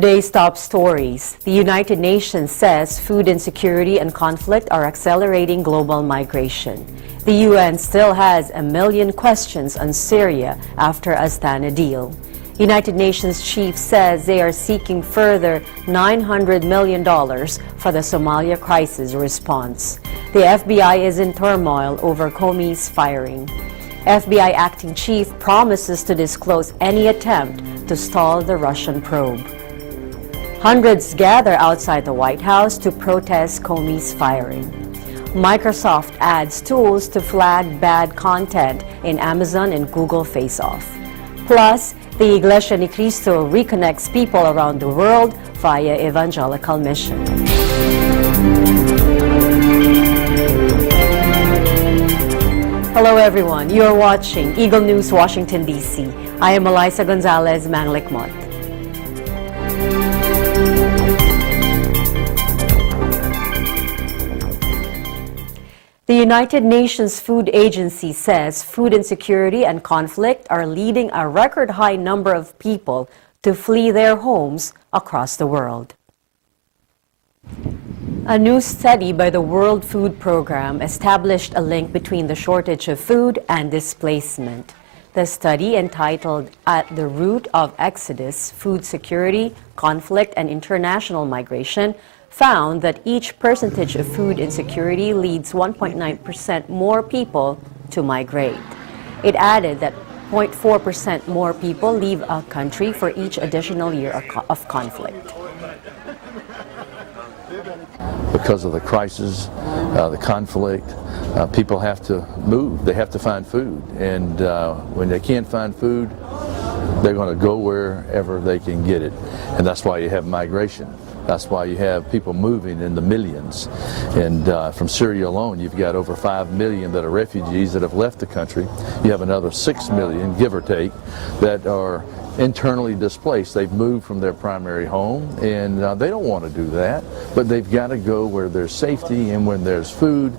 Today's top stories. The United Nations says food insecurity and conflict are accelerating global migration. The UN still has a million questions on Syria after Astana deal. United Nations chief says they are seeking further $900 million for the Somalia crisis response. The FBI is in turmoil over Comey's firing. FBI acting chief promises to disclose any attempt to stall the Russian probe. Hundreds gather outside the White House to protest Comey's firing. Microsoft adds tools to flag bad content in Amazon and Google Face Off. Plus, the Iglesia ni Cristo reconnects people around the world via evangelical mission. Hello everyone, you are watching Eagle News, Washington, D.C. I am Eliza Gonzalez Manglikmot. The United Nations Food Agency says food insecurity and conflict are leading a record high number of people to flee their homes across the world. A new study by the World Food Programme established a link between the shortage of food and displacement. The study, entitled At the Root of Exodus, Food Security, Conflict and International Migration, found that each percentage of food insecurity leads 1.9% more people to migrate. It added that 0.4% more people leave a country for each additional year of conflict. Because of the crisis, the conflict, people have to move. They have to find food. And when they can't find food, they're going to go wherever they can get it. And that's why you have migration. That's why you have people moving in the millions. And from Syria alone, you've got over 5 million that are refugees that have left the country. You have another 6 million, give or take, that are internally displaced. They've moved from their primary home, and they don't want to do that, but they've got to go where there's safety and when there's food.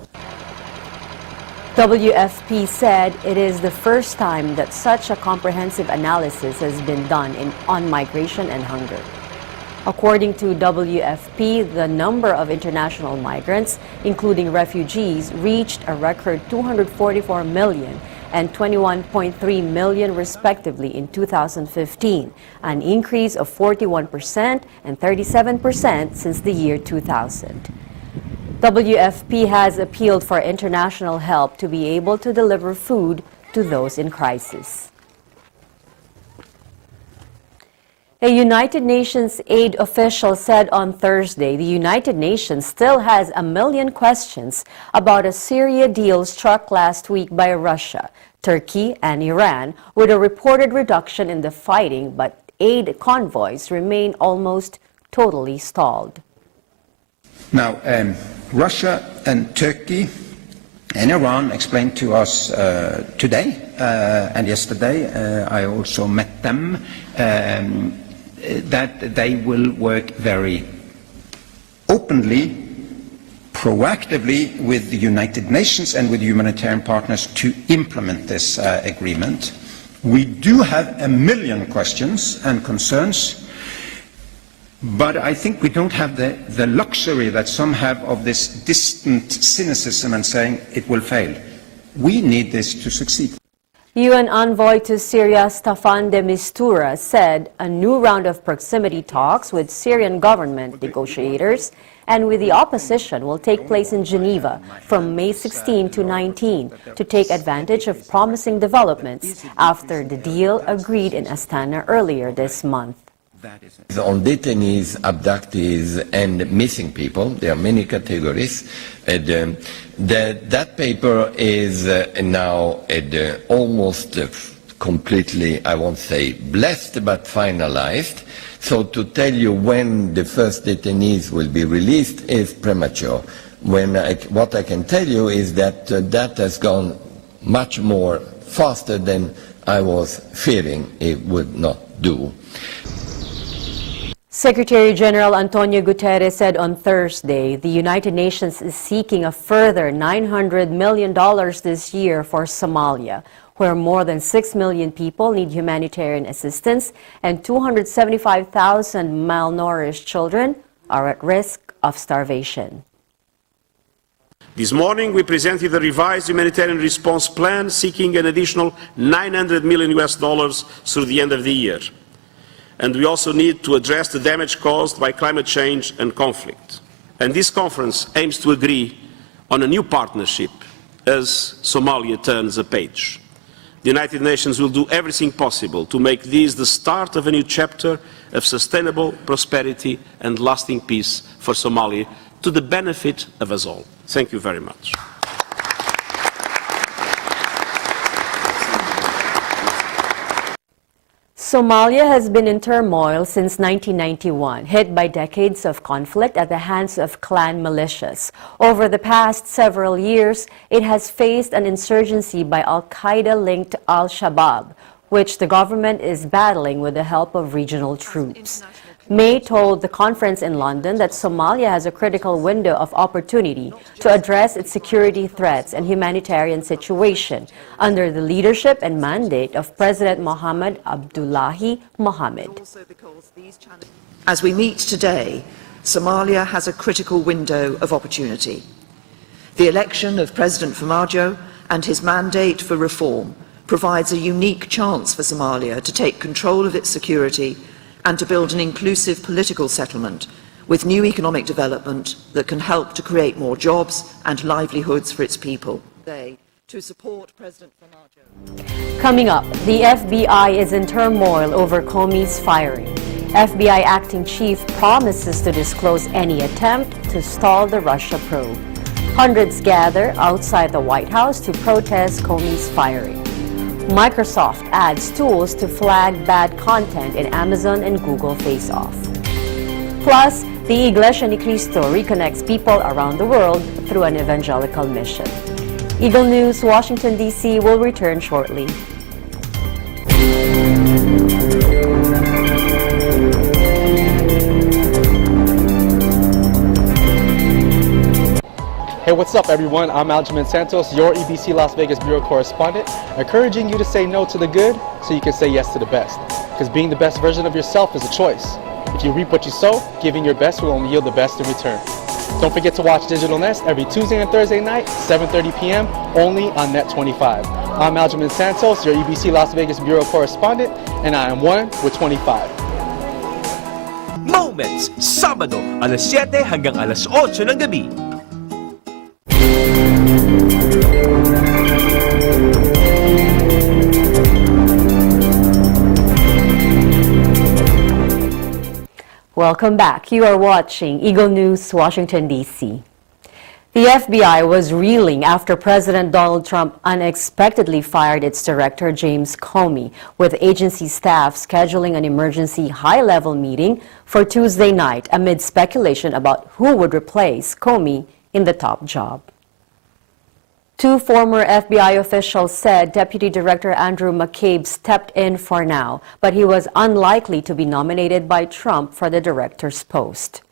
WFP said it is the first time that such a comprehensive analysis has been done on migration and hunger. According to WFP, the number of international migrants, including refugees, reached a record 244 million and 21.3 million respectively in 2015, an increase of 41% and 37% since the year 2000. WFP has appealed for international help to be able to deliver food to those in crisis. A United Nations aid official said on Thursday the United Nations still has a million questions about a Syria deal struck last week by Russia, Turkey, and Iran, with a reported reduction in the fighting, but aid convoys remain almost totally stalled. Now, Russia and Turkey and Iran explained to us today and yesterday, I also met them, that they will work very openly, proactively with the United Nations and with humanitarian partners to implement this agreement. We do have a million questions and concerns, but I think we don't have the luxury that some have of this distant cynicism and saying it will fail. We need this to succeed. UN envoy to Syria Staffan de Mistura said a new round of proximity talks with Syrian government negotiators and with the opposition will take place in Geneva from May 16 to 19 to take advantage of promising developments after the deal agreed in Astana earlier this month. On detainees, abductees, and missing people, there are many categories. That paper is now almost completely, I won't say blessed, but finalized. So to tell you when the first detainees will be released is premature. What I can tell you is that that has gone much more faster than I was fearing it would not do. Secretary General Antonio Guterres said on Thursday the United Nations is seeking a further $900 million this year for Somalia, where more than 6 million people need humanitarian assistance and 275,000 malnourished children are at risk of starvation. This morning, we presented the revised humanitarian response plan seeking an additional $900 million through the end of the year. And we also need to address the damage caused by climate change and conflict. And this conference aims to agree on a new partnership as Somalia turns a page. The United Nations will do everything possible to make this the start of a new chapter of sustainable prosperity and lasting peace for Somalia, to the benefit of us all. Thank you very much. Somalia has been in turmoil since 1991, hit by decades of conflict at the hands of clan militias. Over the past several years, it has faced an insurgency by Al-Qaeda-linked Al-Shabaab, which the government is battling with the help of regional troops. May told the conference in London that Somalia has a critical window of opportunity to address its security threats and humanitarian situation under the leadership and mandate of President Mohamed Abdullahi Mohamed. As we meet today, Somalia has a critical window of opportunity. The election of President Farmajo and his mandate for reform provides a unique chance for Somalia to take control of its security and to build an inclusive political settlement with new economic development that can help to create more jobs and livelihoods for its people. To support President Farmajo. Coming up, the FBI is in turmoil over Comey's firing. FBI acting chief promises to disclose any attempt to stall the Russia probe. Hundreds gather outside the White House to protest Comey's firing. Microsoft adds tools to flag bad content in Amazon and Google Face-Off. Plus, the Iglesia ni Cristo reconnects people around the world through an evangelical mission. Eagle News, Washington, D.C. will return shortly. Hey, what's up everyone? I'm Aljamain Santos, your EBC Las Vegas Bureau correspondent, encouraging you to say no to the good so you can say yes to the best. Because being the best version of yourself is a choice. If you reap what you sow, giving your best will only yield the best in return. Don't forget to watch Digital Nest every Tuesday and Thursday night, 7:30 p.m., only on Net 25. I'm Aljamain Santos, your EBC Las Vegas Bureau correspondent, and I am one with 25. Moments, Sabado, alas 7 hanggang alas 8 ng gabi. Welcome back. You are watching Eagle News, Washington, D.C. The FBI was reeling after President Donald Trump unexpectedly fired its director, James Comey, with agency staff scheduling an emergency high-level meeting for Tuesday night amid speculation about who would replace Comey in the top job. Two former FBI officials said Deputy Director Andrew McCabe stepped in for now, but he was unlikely to be nominated by Trump for the director's post.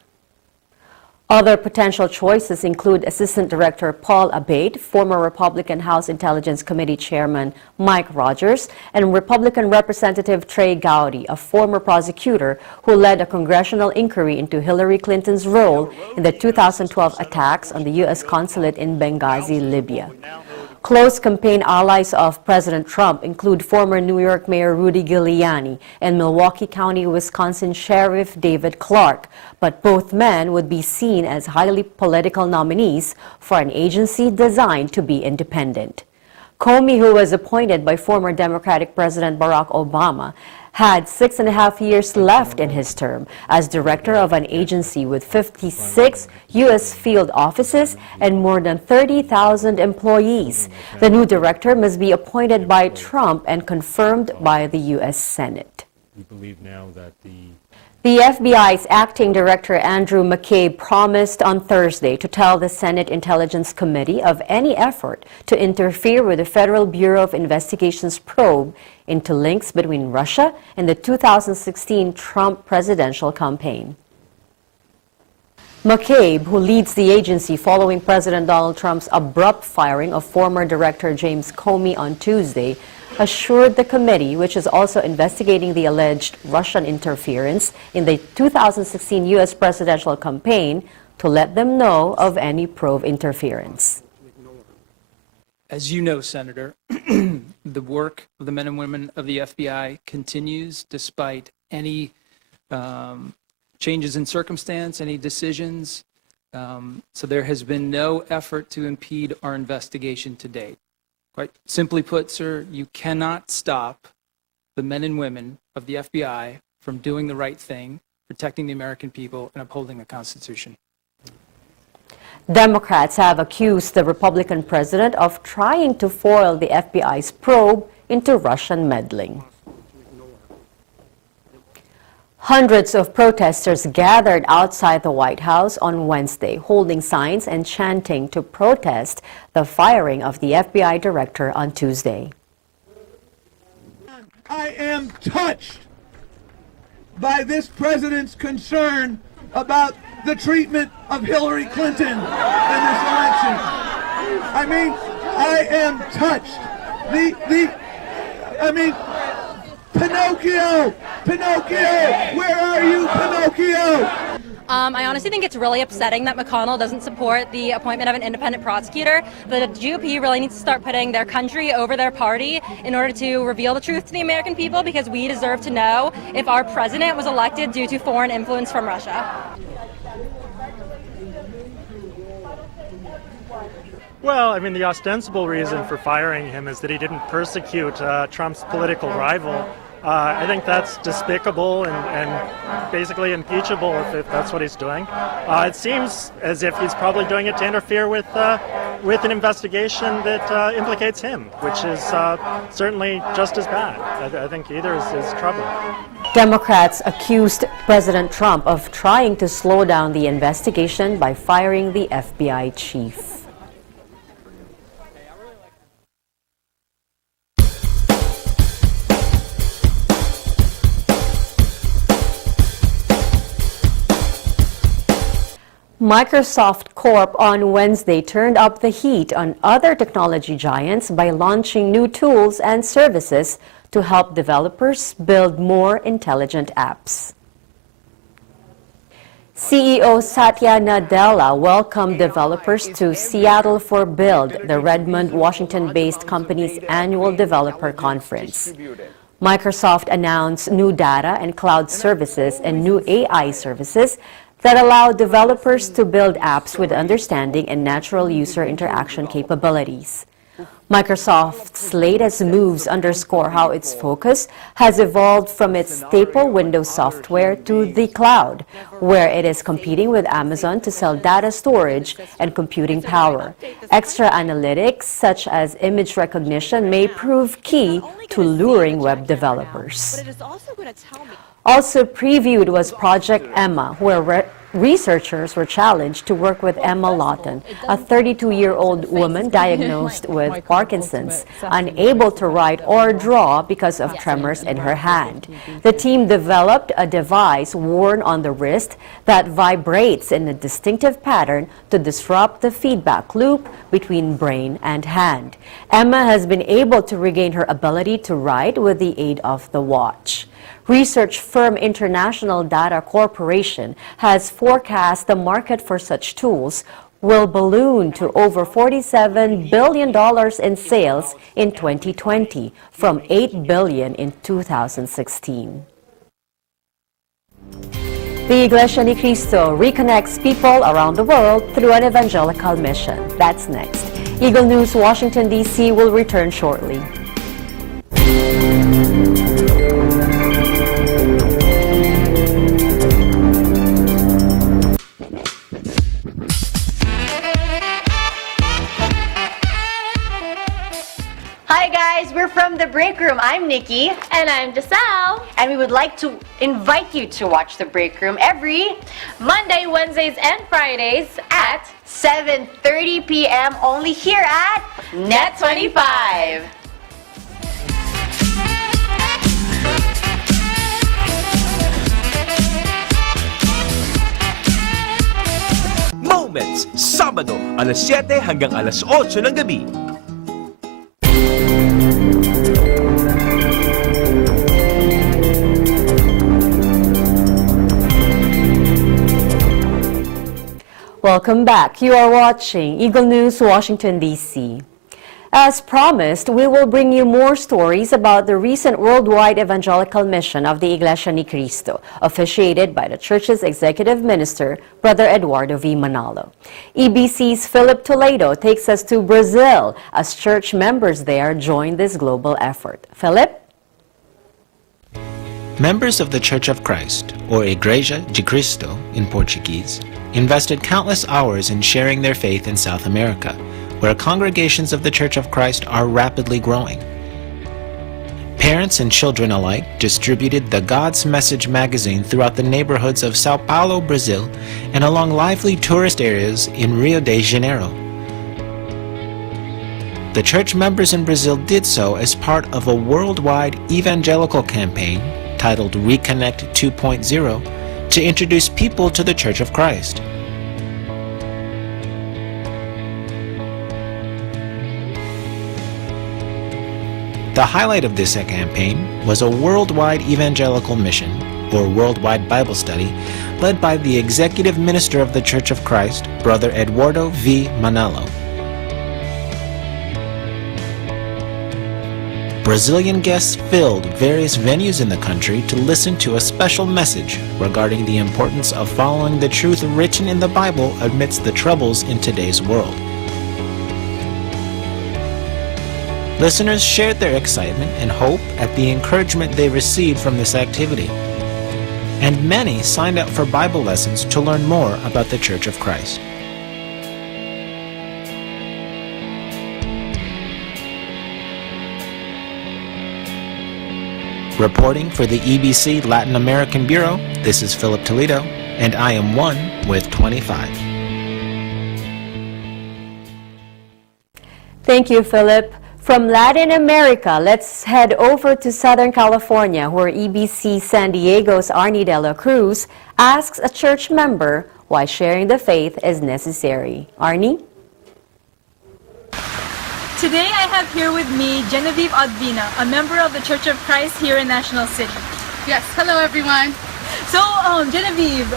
Other potential choices include Assistant Director Paul Abate, former Republican House Intelligence Committee Chairman Mike Rogers, and Republican Representative Trey Gowdy, a former prosecutor who led a congressional inquiry into Hillary Clinton's role in the 2012 attacks on the U.S. consulate in Benghazi, Libya. Close campaign allies of President Trump include former New York Mayor Rudy Giuliani and Milwaukee County, Wisconsin Sheriff David Clark, but both men would be seen as highly political nominees for an agency designed to be independent. Comey, who was appointed by former Democratic President Barack Obama, had 6.5 years left in his term as director of an agency with 56 U.S. field offices and more than 30,000 employees. The new director must be appointed by Trump and confirmed by the U.S. Senate. We believe now that The FBI's acting director, Andrew McCabe, promised on Thursday to tell the Senate Intelligence Committee of any effort to interfere with the Federal Bureau of Investigation's probe into links between Russia and the 2016 Trump presidential campaign. McCabe, who leads the agency following President Donald Trump's abrupt firing of former Director James Comey on Tuesday, assured the committee, which is also investigating the alleged Russian interference in the 2016 U.S. presidential campaign, to let them know of any probe interference. As you know, Senator, the work of the men and women of the FBI continues despite any changes in circumstance, any decisions. So there has been no effort to impede our investigation to date. Quite simply put, sir, you cannot stop the men and women of the FBI from doing the right thing, protecting the American people, and upholding the Constitution. Democrats have accused the Republican president of trying to foil the FBI's probe into Russian meddling. Hundreds of protesters gathered outside the White House on Wednesday, holding signs and chanting to protest the firing of the FBI director on Tuesday. I am touched by this president's concern about the treatment of Hillary Clinton in this election. I mean, I am touched. Pinocchio! Pinocchio! Where are you, Pinocchio? I honestly think it's really upsetting that McConnell doesn't support the appointment of an independent prosecutor. The GOP really needs to start putting their country over their party in order to reveal the truth to the American people, because we deserve to know if our president was elected due to foreign influence from Russia. Well, I mean, the ostensible reason for firing him is that he didn't persecute Trump's political rival. I think that's despicable and basically impeachable if that's what he's doing. It seems as if he's probably doing it to interfere with an investigation that implicates him, which is certainly just as bad. I think either is troubling. Democrats accused President Trump of trying to slow down the investigation by firing the FBI chief. Microsoft Corp on Wednesday turned up the heat on other technology giants by launching new tools and services to help developers build more intelligent apps. CEO Satya Nadella welcomed developers to Seattle for Build, the Redmond, Washington-based company's annual developer conference. Microsoft announced new data and cloud services and new AI services that allow developers to build apps with understanding and natural user interaction capabilities. Microsoft's latest moves underscore how its focus has evolved from its staple Windows software to the cloud, where it is competing with Amazon to sell data storage and computing power. Extra analytics, such as image recognition, may prove key to luring web developers. Also previewed was Project Emma, where researchers were challenged to work with Emma Lawton, a 32-year-old woman diagnosed with Parkinson's, unable to write or draw because of tremors in her hand. The team developed a device worn on the wrist that vibrates in a distinctive pattern to disrupt the feedback loop between brain and hand. Emma has been able to regain her ability to write with the aid of the watch. Research firm International Data Corporation has forecast the market for such tools will balloon to over $47 billion in sales in 2020 from $8 billion in 2016. The Iglesia ni Cristo reconnects people around the world through an evangelical mission. That's next. Eagle News, Washington, D.C. will return shortly. Hi guys, we're from The Break Room. I'm Nikki. And I'm Giselle. And we would like to invite you to watch The Break Room every Monday, Wednesdays, and Fridays at 7:30 p.m. only here at Net 25. moments, Sabado, alas 7 hanggang alas 8 ng gabi. Welcome back. You are watching Eagle News, Washington, D.C. As promised, we will bring you more stories about the recent worldwide evangelical mission of the Iglesia ni Cristo, officiated by the church's executive minister, Brother Eduardo V. Manalo. EBC's Philip Toledo takes us to Brazil as church members there join this global effort. Philip? Members of the Church of Christ, or Igreja de Cristo in Portuguese, invested countless hours in sharing their faith in South America, where congregations of the Church of Christ are rapidly growing. Parents and children alike distributed the God's Message magazine throughout the neighborhoods of Sao Paulo, Brazil, and along lively tourist areas in Rio de Janeiro. The church members in Brazil did so as part of a worldwide evangelical campaign titled Reconnect 2.0 to introduce people to the Church of Christ. The highlight of this campaign was a worldwide evangelical mission, or worldwide Bible study, led by the executive minister of the Church of Christ, Brother Eduardo V. Manalo. Brazilian guests filled various venues in the country to listen to a special message regarding the importance of following the truth written in the Bible amidst the troubles in today's world. Listeners shared their excitement and hope at the encouragement they received from this activity. And many signed up for Bible lessons to learn more about the Church of Christ. Reporting for the EBC Latin American Bureau, this is Philip Toledo, and I am 1 with 25. Thank you, Philip. From Latin America, let's head over to Southern California, where EBC San Diego's Arnie De La Cruz asks a church member why sharing the faith is necessary. Arnie? Today I have here with me Genevieve Advina, a member of the Church of Christ here in National City. Yes, hello everyone. So Genevieve,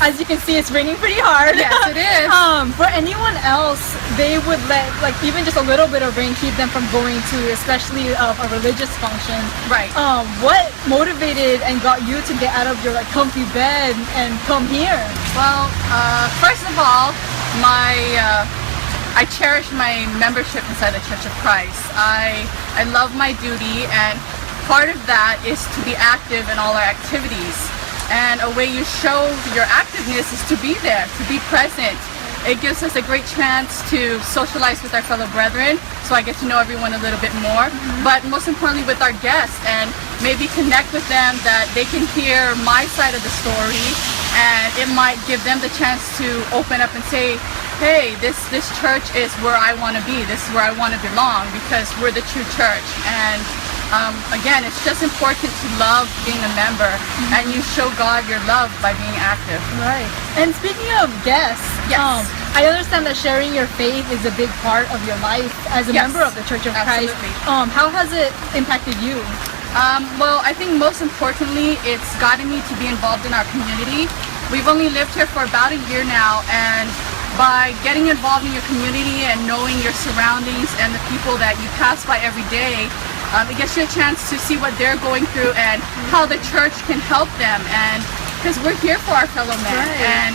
as you can see, it's raining pretty hard. Yes, it is. For anyone else, they would let even just a little bit of rain keep them from going to, especially a religious function. Right. What motivated and got you to get out of your comfy bed and come here? Well, first of all, I cherish my membership inside the Church of Christ. I love my duty, and part of that is to be active in all our activities. And a way you show your activeness is to be there, to be present. It gives us a great chance to socialize with our fellow brethren, so I get to know everyone a little bit more, but most importantly with our guests, and maybe connect with them that they can hear my side of the story, and it might give them the chance to open up and say, hey, this church is where I want to be, this is where I want to belong, because we're the true church. And again, it's just important to love being a member, and you show God your love by being active. Right. And speaking of guests, yes. I understand that sharing your faith is a big part of your life as a member of the Church of Christ. How has it impacted you? Well, I think most importantly, it's gotten me to be involved in our community. We've only lived here for about a year now, and by getting involved in your community and knowing your surroundings and the people that you pass by every day, it gives you a chance to see what they're going through and how the church can help them. And because we're here for our fellow men, and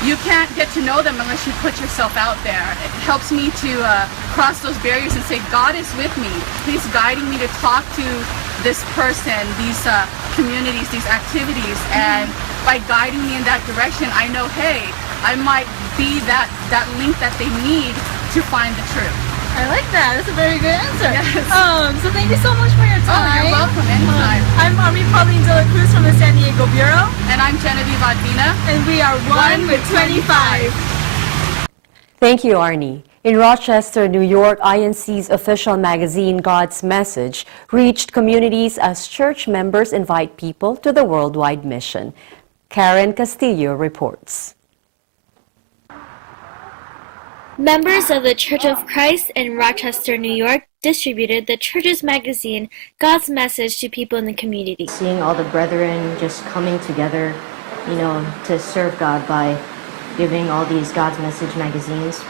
you can't get to know them unless you put yourself out there. It helps me to cross those barriers and say, God is with me. He's guiding me to talk to this person, these communities, these activities, and by guiding me in that direction, I know, hey, I might be that link that they need to find the truth. I like that. That's a very good answer. Yes. So thank you so much for your time. Oh, you're welcome. Anytime. I'm Arnie Pauline De La Cruz from the San Diego Bureau. And I'm Genevieve Advina. And we are 1 with 25. Thank you, Arnie. In Rochester, New York, INC's official magazine, God's Message, reached communities as church members invite people to the worldwide mission. Karen Castillo reports. Members of the Church of Christ in Rochester, New York, distributed the church's magazine, God's Message, to people in the community. Seeing all the brethren just coming together, to serve God by giving all these God's Message magazines.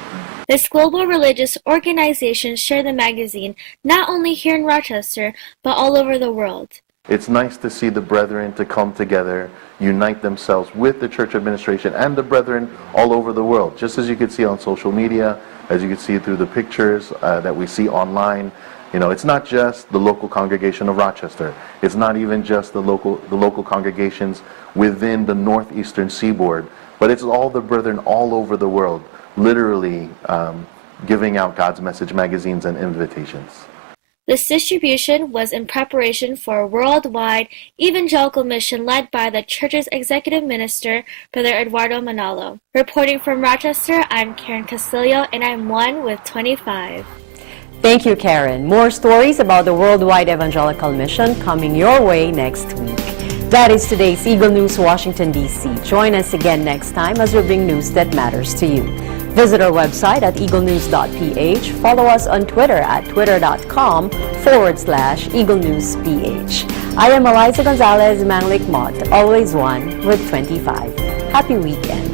This global religious organization shared the magazine not only here in Rochester, but all over the world. It's nice to see the brethren to come together, unite themselves with the church administration and the brethren all over the world, just as you can see on social media, as you can see through the pictures that we see online. It's not just the local congregation of Rochester. It's not even just the local congregations within the northeastern seaboard, but it's all the brethren all over the world, literally giving out God's Message magazines and invitations. This distribution was in preparation for a worldwide evangelical mission led by the church's executive minister, Brother Eduardo Manalo. Reporting from Rochester, I'm Karen Castillo, and I'm 1 with 25. Thank you, Karen. More stories about the worldwide evangelical mission coming your way next week. That is today's Eagle News, Washington, D.C. Join us again next time as we bring news that matters to you. Visit our website at Eaglenews.PH. Follow us on Twitter at twitter.com/Eaglenews.PH. I am Eliza Gonzalez Manglik Mott, always 1 with 25. Happy weekend.